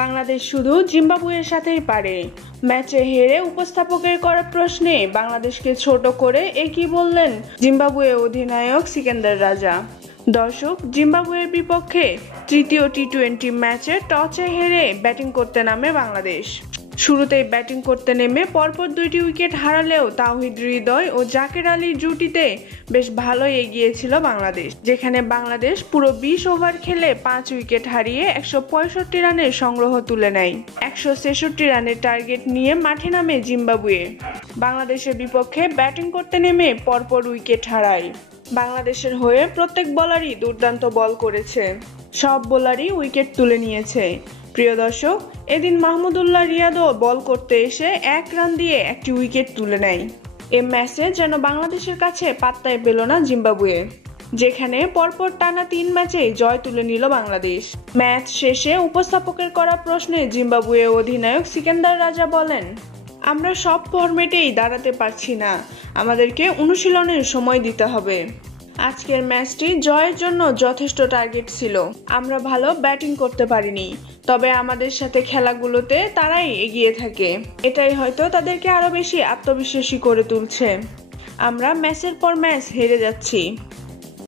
বাংলাদেশ শুধু জিম্বাবুয়ের সাথেই পারে। ম্যাচে হেরে উপস্থাপকের করা প্রশ্নে বাংলাদেশকে ছোট করে একই বললেন জিম্বাবুয়ে অধিনায়ক সিকান্দার রাজা। দর্শক, জিম্বাবুয়ের বিপক্ষে তৃতীয় টি-20 ম্যাচে টসে হেরে ব্যাটিং করতে নামে বাংলাদেশ। শুরুতেই ব্যাটিং করতে নেমে পরপর 2টি উইকেট হারালেও তাওহিদ হৃদয় ও জাকের আলীর জুটিতে বেশ ভালোই এগিয়েছিল বাংলাদেশ, যেখানে বাংলাদেশ পুরো 20 ওভার খেলে 5 উইকেট হারিয়ে 165 রানের সংগ্রহ তুলে নেয়। 166 রানের টার্গেট নিয়ে মাঠে নামে জিম্বাবুয়ে। বাংলাদেশের বিপক্ষে ব্যাটিং করতে নেমে পরপর উইকেট হারায়। বাংলাদেশের হয়ে প্রত্যেক বোলারই দুর্দান্ত বল করেছে, সব বোলারই উইকেট তুলে নিয়েছে। প্রিয় দর্শক, এদিন মাহমুদুল্লাহ রিয়াদও বল করতে এসে 1 রান দিয়ে একটি উইকেট তুলে নেয়। এ ম্যাচে যেন বাংলাদেশের কাছে পাত্তাই পেল না জিম্বাবুয়ে, যেখানে পরপর টানা 3 ম্যাচে জয় তুলে নিল বাংলাদেশ। ম্যাচ শেষে উপস্থাপকের করা প্রশ্নে জিম্বাবুয়ে অধিনায়ক সিকান্দার রাজা বলেন, আমরা সব ফরম্যাটেই দাঁড়াতে পারছি না, আমাদেরকে অনুশীলনের সময় দিতে হবে। আজকের ম্যাচটি জয়ের জন্য যথেষ্ট টার্গেট ছিল। আমরা ভালো ব্যাটিং করতে পারিনি, তবে আমাদের সাথে খেলাগুলোতে তারাই এগিয়ে থাকে, এটাই হয়তো তাদেরকে আরো বেশি আত্মবিশ্বাসী করে তুলছে। আমরা ম্যাচের পর ম্যাচ হেরে যাচ্ছি।